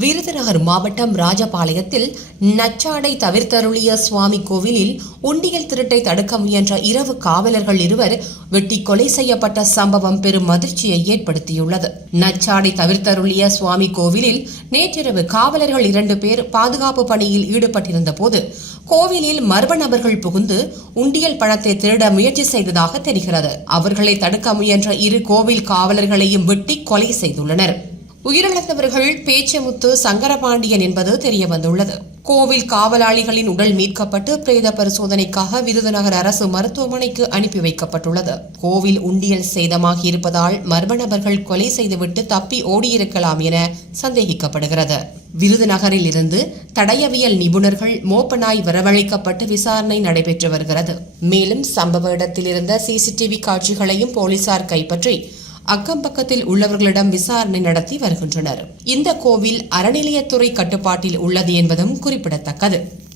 விருதுநகர் மாவட்டம் ராஜபாளையத்தில் நச்சாடை தவிர்த்தருளிய சுவாமி கோவிலில் உண்டியல் திருட்டை தடுக்க முயன்ற இரவு காவலர்கள் இருவர் வெட்டி கொலை செய்யப்பட்ட சம்பவம் பெரும் அதிர்ச்சியை ஏற்படுத்தியுள்ளது. நச்சாடை தவிர்த்தருளிய சுவாமி கோவிலில் நேற்றிரவு காவலர்கள் 2 பேர் பாதுகாப்பு பணியில் ஈடுபட்டிருந்த போது கோவிலில் மர்ம நபர்கள் புகுந்து உண்டியல் பணத்தை திருட முயற்சி செய்ததாக தெரிகிறது. அவர்களை தடுக்க முயன்ற 2 கோவில் காவலர்களையும் வெட்டி கொலை செய்துள்ளனர். உயிரிழந்தவர்கள் பேச்சமுத்து சங்கரபாண்டியன் என்பது தெரியவந்துள்ளது. கோவில் காவலாளிகளின் உடல் மீட்கப்பட்டு பிரேத பரிசோதனைக்காக விருதுநகர் அரசு மருத்துவமனைக்கு அனுப்பி வைக்கப்பட்டுள்ளது. கோவில் உண்டியல் சேதமாகி இருப்பதால் மர்ம நபர்கள் கொலை செய்துவிட்டு தப்பி ஓடியிருக்கலாம் என சந்தேகிக்கப்படுகிறது. விருதுநகரில் இருந்து தடயவியல் நிபுணர்கள் மோப்பனாய் வரவழைக்கப்பட்டு விசாரணை நடைபெற்று வருகிறது. மேலும் சம்பவ இடத்தில் இருந்த சிசிடிவி காட்சிகளையும் போலீசார் கைப்பற்றி அக்கம் பக்கத்தில் உள்ளவர்களிடம் விசாரணை நடத்தி வருகின்றனர். இந்த கோவில் அறநிலையத்துறை கட்டுப்பாட்டில் உள்ளது என்பதும் குறிப்பிடத்தக்கது.